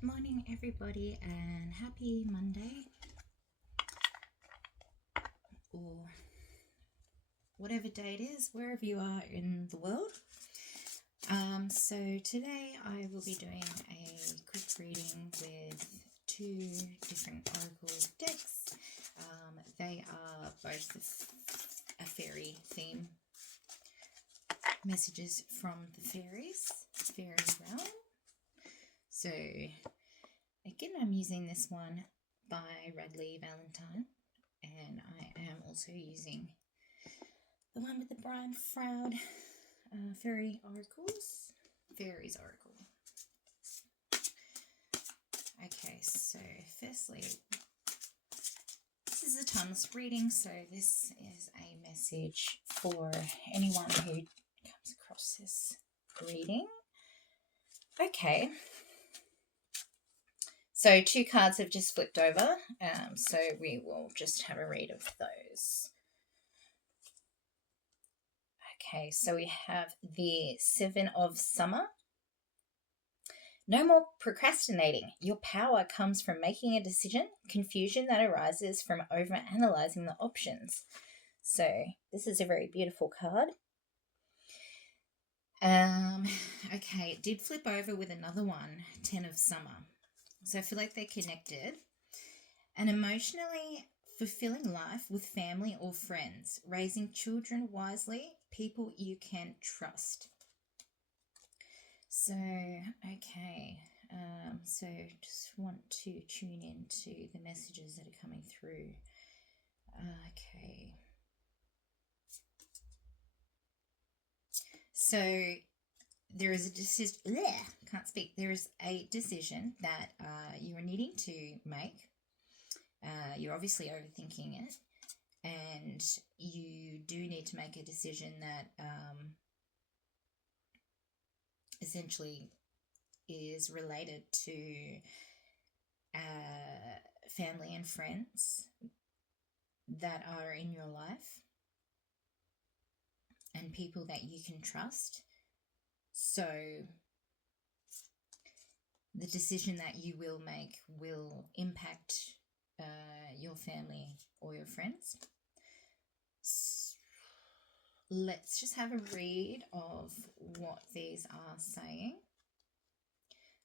Good morning, everybody, and happy Monday, or whatever day it is, wherever you are in the world. So today I will be doing a quick reading with two different oracle decks. They are both a fairy theme, messages from the fairy realm. So again, I'm using this one by Radley Valentine, and I am also using the one with the Brian Froud Fairies Oracle. Okay, so firstly, this is a timeless reading, so this is a message for anyone who comes across this reading. Okay. So 2 cards have just flipped over, so we will just have a read of those. Okay, so we have the 7 of Summer. No more procrastinating. Your power comes from making a decision, confusion that arises from overanalyzing the options. So this is a very beautiful card. Okay, it did flip over with another one, 10 of Summer. So I feel like they're connected. An emotionally fulfilling life with family or friends, raising children wisely, people you can trust. So, okay, so just want to tune into the messages that are coming through. Okay. So there is a decision, there is a decision that you are needing to make. You're obviously overthinking it, and you do need to make a decision that essentially is related to family and friends that are in your life and people that you can trust. So the decision that you will make will impact your family or your friends. Let's just have a read of what these are saying.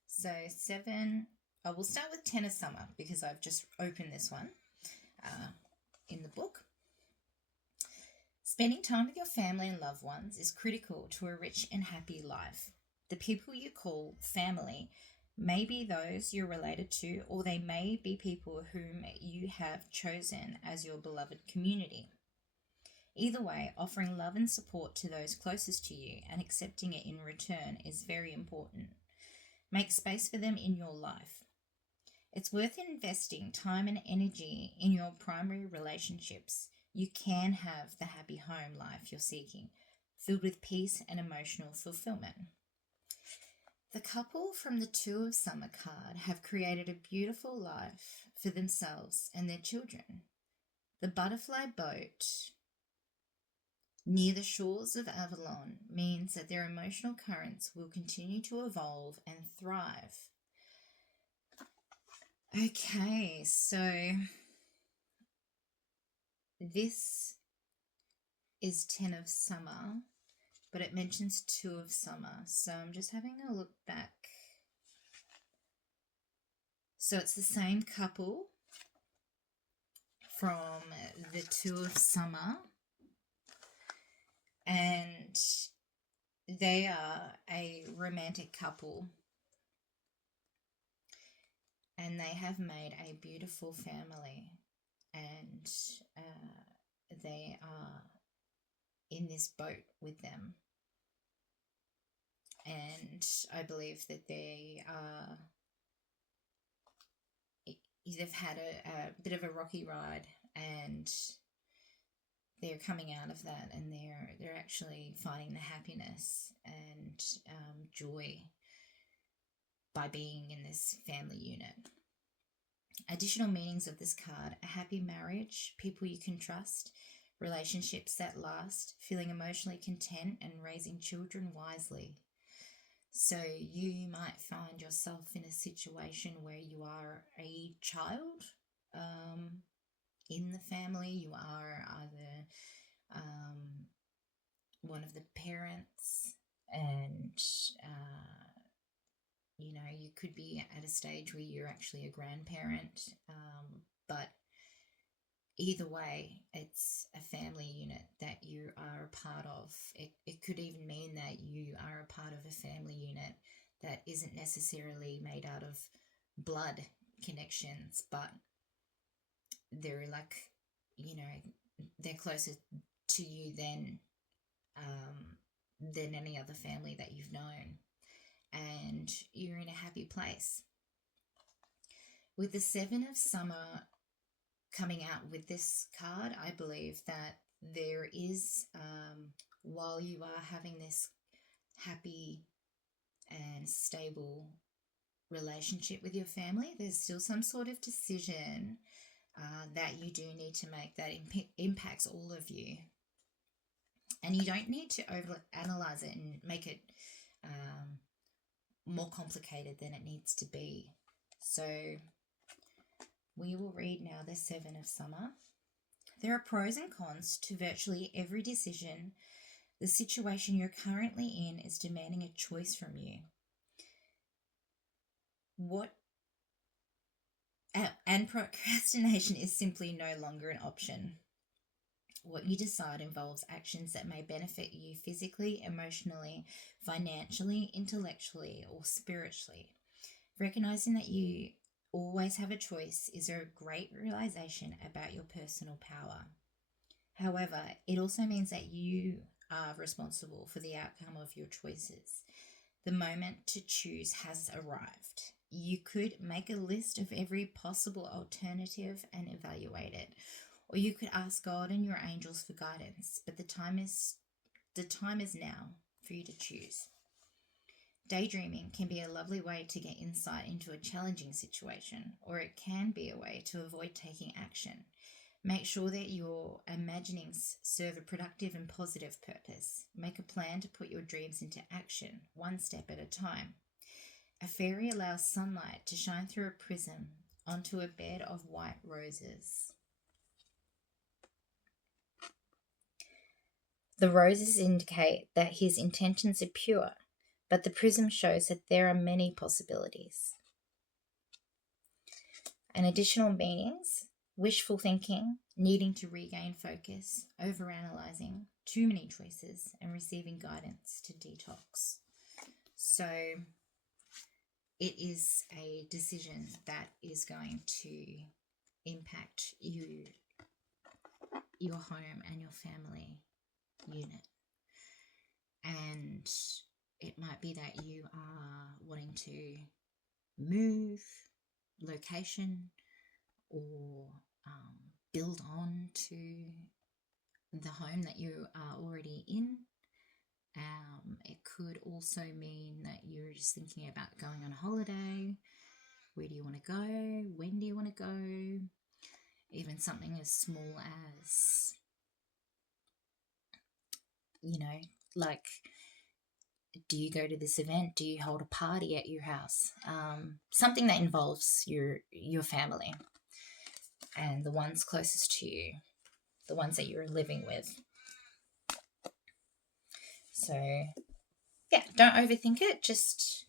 So 7, I will start with 10 of Summer because I've just opened this one in the book. Spending time with your family and loved ones is critical to a rich and happy life. The people you call family may be those you're related to, or they may be people whom you have chosen as your beloved community. Either way, offering love and support to those closest to you and accepting it in return is very important. Make space for them in your life. It's worth investing time and energy in your primary relationships. You can have the happy home life you're seeking, filled with peace and emotional fulfillment. The couple from the 2 of Summer card have created a beautiful life for themselves and their children. The butterfly boat near the shores of Avalon means that their emotional currents will continue to evolve and thrive. Okay, so this is 10 of Summer, but it mentions 2 of Summer, so I'm just having a look back. So it's the same couple from the 2 of Summer, and they are a romantic couple, and they have made a beautiful family, and they are in this boat with them, and I believe that they've had a bit of a rocky ride, and they're coming out of that, and they're actually finding the happiness and joy by being in this family unit. Additional meanings of this card: a happy marriage, people you can trust, relationships that last, feeling emotionally content, and raising children wisely. So you might find yourself in a situation where you are a child in the family, you are either one of the parents, and you could be at a stage where you're actually a grandparent, but either way, it's a family unit that you are a part of. It could even mean that you are a part of a family unit that isn't necessarily made out of blood connections, but they're like, they're closer to you than any other family that you've known, and you're in a happy place. With the Seven of Summer coming out with this card, I believe that there is, while you are having this happy and stable relationship with your family, there's still some sort of decision that you do need to make that impacts all of you. And you don't need to overanalyze it and make it more complicated than it needs to be. So we will read now the Seven of Summer. There are pros and cons to virtually every decision. The situation you're currently in is demanding a choice from you. And procrastination is simply no longer an option. What you decide involves actions that may benefit you physically, emotionally, financially, intellectually, or spiritually. Recognizing that you always have a choice is a great realization about your personal power. However, it also means that you are responsible for the outcome of your choices. The moment to choose has arrived. You could make a list of every possible alternative and evaluate it, or you could ask God and your angels for guidance, but the time is now for you to choose. Daydreaming can be a lovely way to get insight into a challenging situation, or it can be a way to avoid taking action. Make sure that your imaginings serve a productive and positive purpose. Make a plan to put your dreams into action, one step at a time. A fairy allows sunlight to shine through a prism onto a bed of white roses. The roses indicate that his intentions are pure, but the prism shows that there are many possibilities. And additional meanings: wishful thinking, needing to regain focus, overanalyzing, too many choices, and receiving guidance to detox. So it is a decision that is going to impact you, your home, and your family unit. And it might be that you are wanting to move location or build on to the home that you are already in. It could also mean that you're just thinking about going on holiday. Where do you want to go? When do you want to go? Even something as small as, like, do you go to this event? Do you hold a party at your house? Something that involves your family and the ones closest to you, the ones that you're living with. So, yeah, don't overthink it. Just,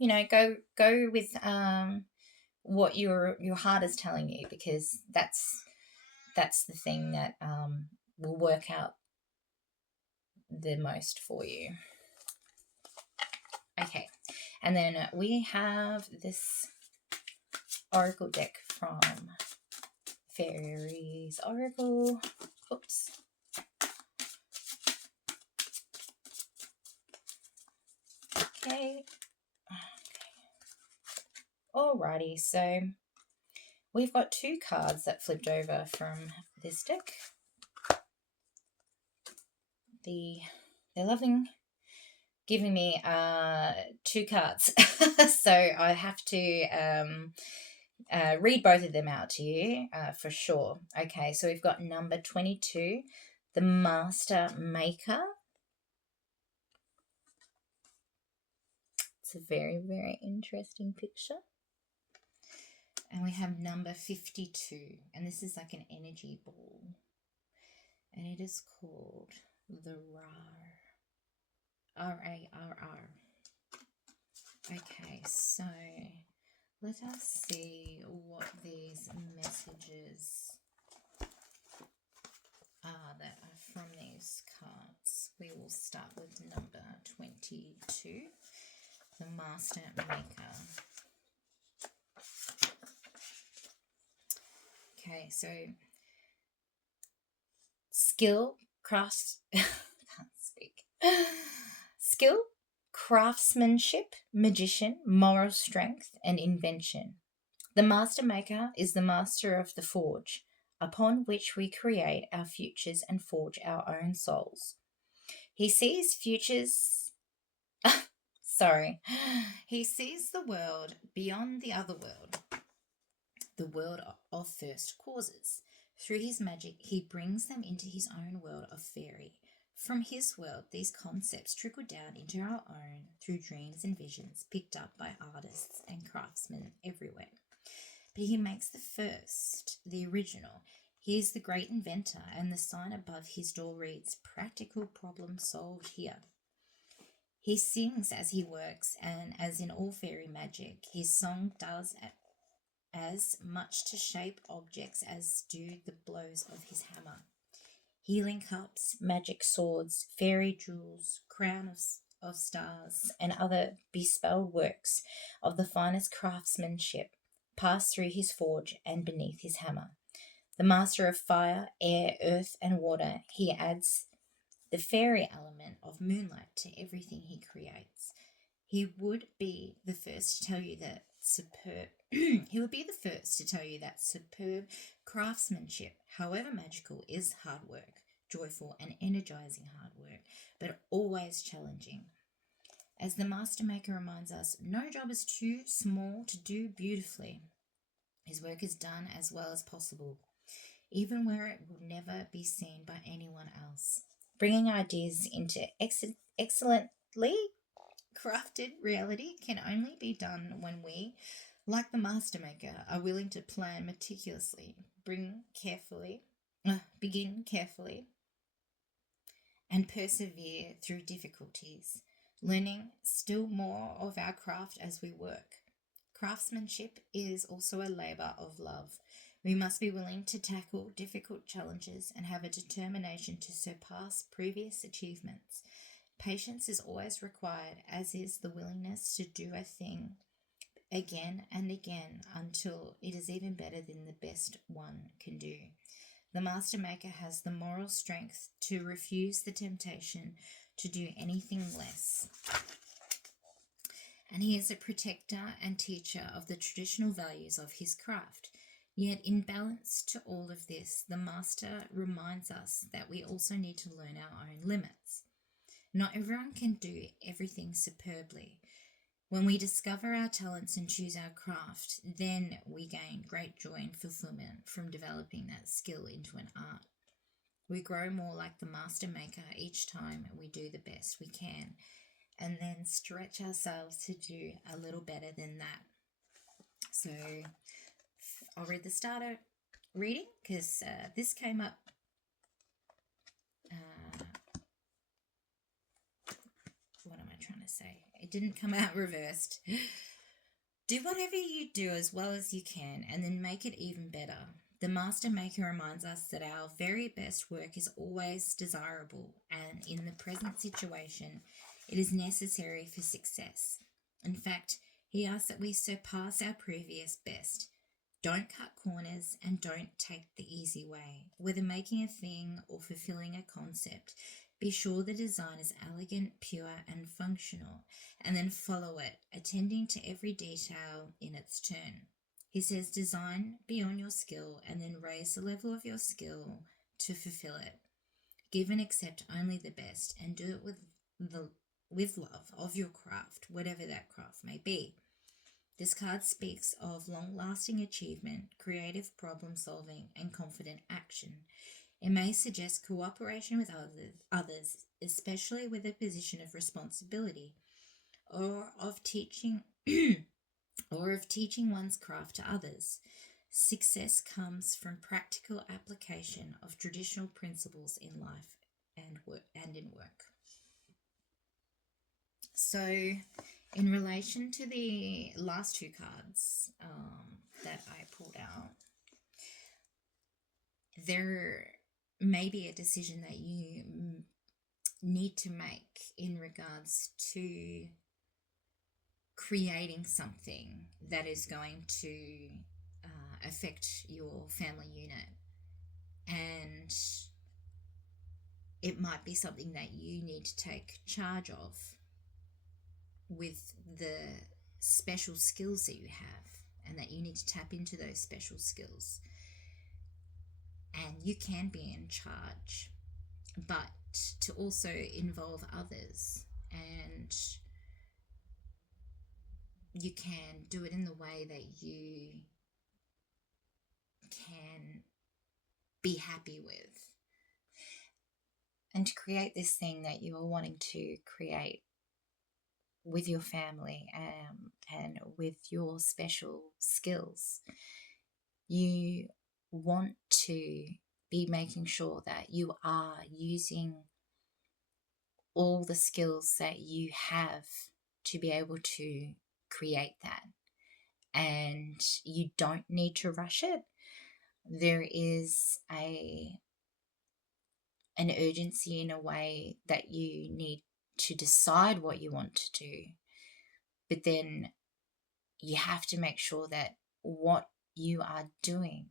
go with what your heart is telling you, because that's the thing that will work out the most for you. Okay, and then we have this oracle deck from Fairies Oracle. Oops. Okay. Alrighty, so we've got two cards that flipped over from this deck. They're loving giving me two cards, so I have to read both of them out to you for sure. Okay, so we've got number 22, the Master Maker. It's a very, very interesting picture. And we have number 52, and this is like an energy ball. And it is called the RAR. RARR. Okay, so let us see what these messages are that are from these cards. We will start with number 22, the Master Maker. Okay, so skill, crafts, can't speak. Skill, craftsmanship, magician, moral strength, and invention. The Master Maker is the master of the forge, upon which we create our futures and forge our own souls. He sees futures. He sees the world beyond the other world, the world of first causes. Through his magic, he brings them into his own world of fairy. From his world, these concepts trickle down into our own through dreams and visions picked up by artists and craftsmen everywhere. But he makes the first, the original. He is the great inventor, and the sign above his door reads, "Practical problem solved here." He sings as he works, and as in all fairy magic, his song does as much to shape objects as do the blows of his hammer. Healing cups, magic swords, fairy jewels, crown of stars, and other bespelled works of the finest craftsmanship pass through his forge and beneath his hammer. The master of fire, air, earth, and water, he adds the fairy element of moonlight to everything he creates. He would be the first to tell you that superb craftsmanship, however magical, is hard work, joyful and energizing hard work, but always challenging. As the Master Maker reminds us, no job is too small to do beautifully. His work is done as well as possible, even where it will never be seen by anyone else. Bringing ideas into excellently crafted reality can only be done when we, like the Master Maker, are willing to plan meticulously, begin carefully, and persevere through difficulties, learning still more of our craft as we work. Craftsmanship is also a labour of love. We must be willing to tackle difficult challenges and have a determination to surpass previous achievements. Patience is always required, as is the willingness to do a thing again and again until it is even better than the best one can do. The Master Maker has the moral strength to refuse the temptation to do anything less. And he is a protector and teacher of the traditional values of his craft. Yet in balance to all of this, the Master reminds us that we also need to learn our own limits. Not everyone can do everything superbly. When we discover our talents and choose our craft, then we gain great joy and fulfillment from developing that skill into an art. We grow more like the Master Maker each time we do the best we can, and then stretch ourselves to do a little better than that. So I'll read the starter reading because this came up. What am I trying to say? It didn't come out reversed. Do whatever you do as well as you can, and then make it even better. The Master Maker reminds us that our very best work is always desirable, and in the present situation, it is necessary for success. In fact, he asks that we surpass our previous best. Don't cut corners and don't take the easy way. Whether making a thing or fulfilling a concept, be sure the design is elegant, pure, and functional, and then follow it, attending to every detail in its turn. He says design beyond your skill and then raise the level of your skill to fulfill it. Give and accept only the best and do it with love of your craft, whatever that craft may be. This card speaks of long-lasting achievement, creative problem-solving, and confident action. It may suggest cooperation with others, especially with a position of responsibility. or of teaching or of teaching one's craft to others. Success comes from practical application of traditional principles in life and in work. So, in relation to the last two cards that I pulled out, there may be a decision that you need to make in regards to creating something that is going to affect your family unit. And it might be something that you need to take charge of with the special skills that you have, and that you need to tap into those special skills. And you can be in charge, but to also involve others, and you can do it in the way that you can be happy with, and to create this thing that you are wanting to create with your family and with your special skills. You want to be making sure that you are using all the skills that you have to be able to create that. And you don't need to rush it. There is an urgency in a way that you need to decide what you want to do. But then you have to make sure that what you are doing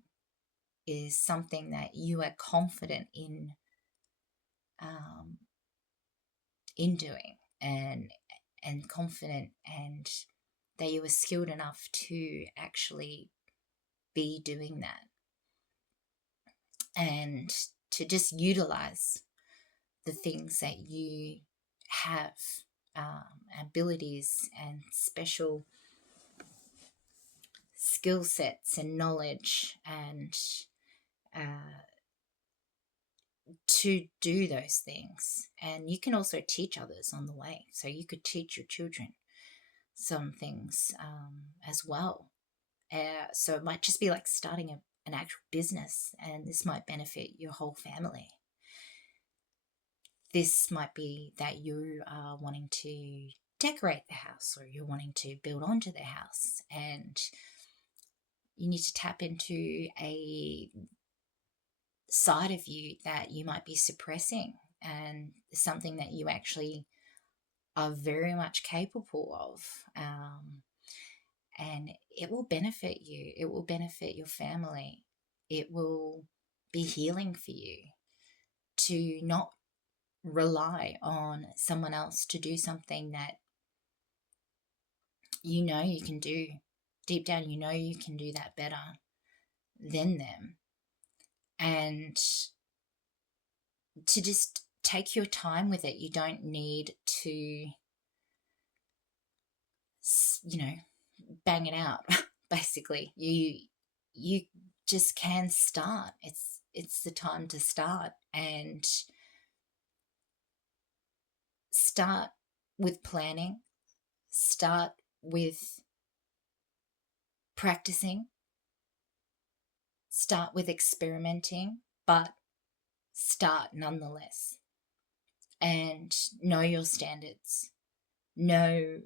is something that you are confident in doing, and confident, and that you are skilled enough to actually be doing that, and to just utilize the things that you have, abilities and special skill sets and knowledge, and to do those things. And you can also teach others on the way. So you could teach your children some things as well. So it might just be like starting an actual business, and this might benefit your whole family. This might be that you are wanting to decorate the house, or you're wanting to build onto the house, and you need to tap into a side of you that you might be suppressing, and something that you actually are very much capable of. And it will benefit you. It will benefit your family. It will be healing for you to not rely on someone else to do something that you know you can do. Deep down, you know you can do that better than them. And to just take your time with it. You don't need to, bang it out. Basically, you just can start. It's the time to start, and start with planning, start with practicing, start with experimenting, but start nonetheless. And know your standards, know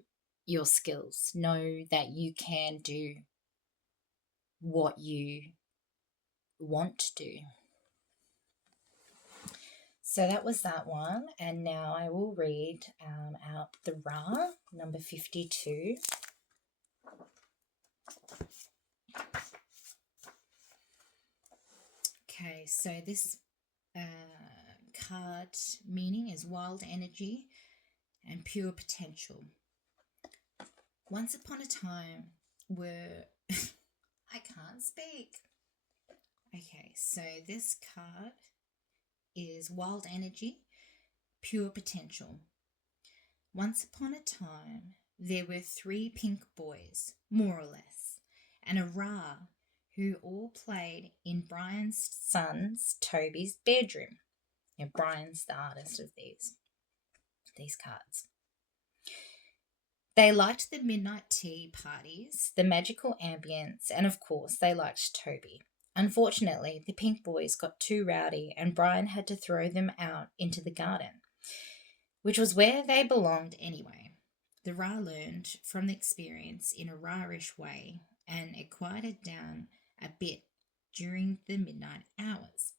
your skills, know that you can do what you want to do. So that was that one. And now I will read out the Ra, number 52. Okay, so this card meaning is wild energy and pure potential. Once upon a time were... I can't speak. Okay, so this card is wild energy, pure potential. Once upon a time, there were 3 pink boys, more or less, and a Ra who all played in Brian's son's Toby's bedroom. Now, Brian's the artist of these cards. They liked the midnight tea parties, the magical ambience, and of course, they liked Toby. Unfortunately, the Pink Boys got too rowdy and Brian had to throw them out into the garden, which was where they belonged anyway. The Ra learned from the experience in a Ra-ish way, and it quieted down a bit during the midnight hours.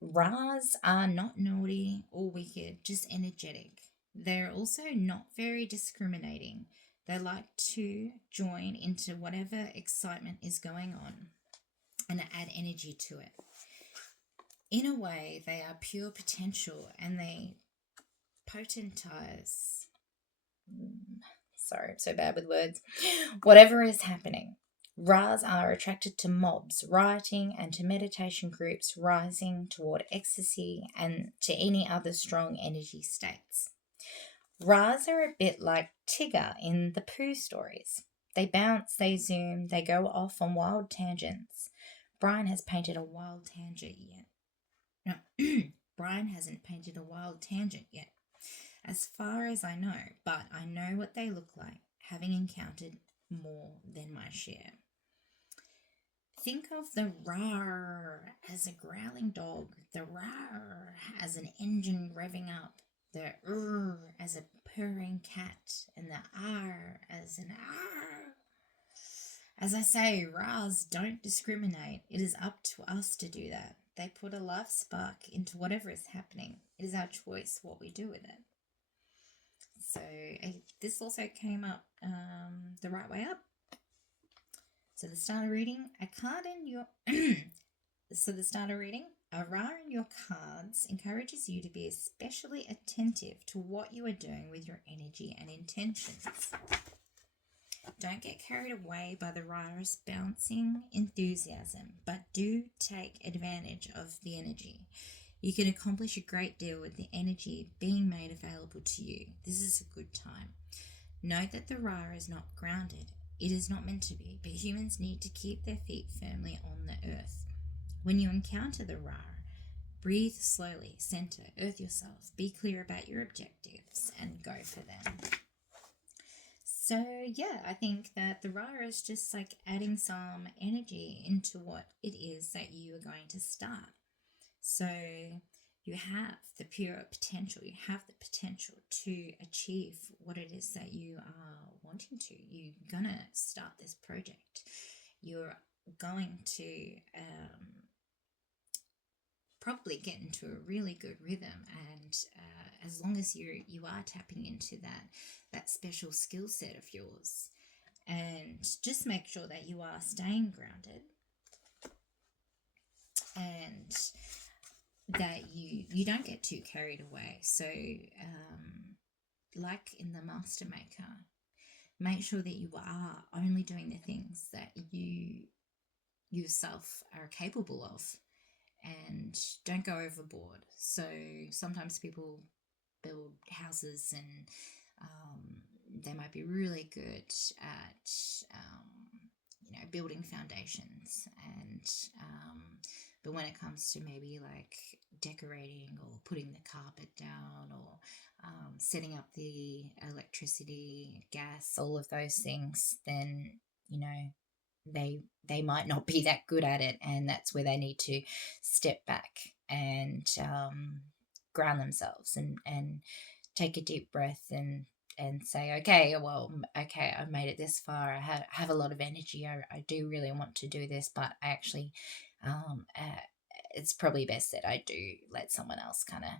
Ras are not naughty or wicked, just energetic. They're also not very discriminating. They like to join into whatever excitement is going on and add energy to it. In a way, they are pure potential and they potentize. Sorry, I'm so bad with words. Whatever is happening. Ras are attracted to mobs, rioting, and to meditation groups rising toward ecstasy and to any other strong energy states. Ras are a bit like Tigger in the Pooh stories. They bounce, they zoom, they go off on wild tangents. Brian has painted a wild tangent yet. No, Brian hasn't painted a wild tangent yet, as far as I know, but I know what they look like, having encountered more than my share. Think of the roar as a growling dog, the roar as an engine revving up, the as a purring cat, and the r as an r. As I say, roars don't discriminate. It is up to us to do that. They put a life spark into whatever is happening. It is our choice what we do with it. So this also came up the right way up. So the starter reading, a card in your a Ra in your cards encourages you to be especially attentive to what you are doing with your energy and intentions. Don't get carried away by the Ra's bouncing enthusiasm, but do take advantage of the energy. You can accomplish a great deal with the energy being made available to you. This is a good time. Note that the Ra is not grounded. It is not meant to be, but humans need to keep their feet firmly on the earth. When you encounter the Ra, breathe slowly, center, earth yourself, be clear about your objectives, and go for them. So, yeah, I think that the Ra is just like adding some energy into what it is that you are going to start. So, you have the pure potential. You have the potential to achieve what it is that you are wanting to. You're going to start this project. You're going to probably get into a really good rhythm, and as long as you are tapping into that special skill set of yours, and just make sure that you are staying grounded and that you don't get too carried away. So like in the Master Maker, make sure that you are only doing the things that you yourself are capable of, and don't go overboard. So sometimes people build houses and they might be really good at building foundations, and but when it comes to maybe like decorating or putting the carpet down or setting up the electricity, gas, all of those things, then they might not be that good at it, and that's where they need to step back and ground themselves and take a deep breath and say, okay, I made it this far. I have a lot of energy. I do really want to do this, but I actually it's probably best that I do let someone else kind of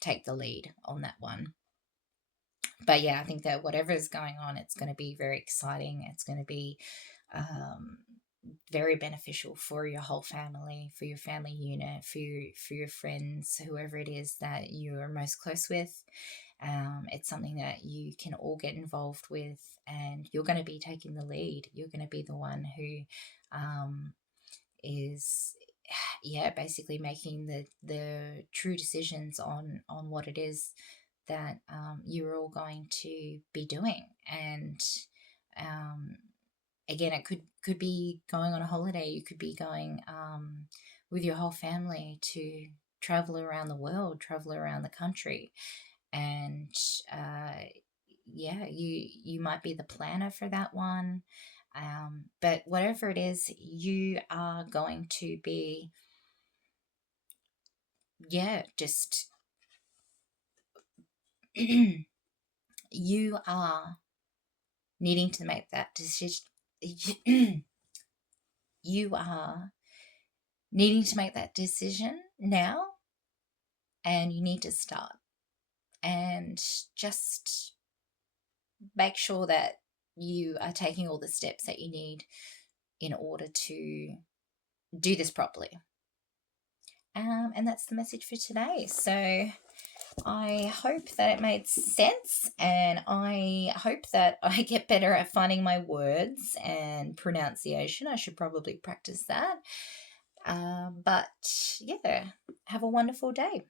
take the lead on that one. But yeah, I think that whatever is going on, it's going to be very exciting. It's going to be very beneficial for your whole family, for your family unit, for your friends, whoever it is that you are most close with. It's something that you can all get involved with, and you're going to be taking the lead. You're going to be the one who is basically making the true decisions on what it is that you're all going to be doing. And again, it could be going on a holiday. You could be going with your whole family to travel around the world, travel around the country, and yeah, you might be the planner for that one. But whatever it is, you are going to be, yeah, just you are needing to make that decision. You are needing to make that decision now, and you need to start. And just make sure that you are taking all the steps that you need in order to do this properly. And that's the message for today. So I hope that it made sense, and I hope that I get better at finding my words and pronunciation. I should probably practice that. But yeah, have a wonderful day.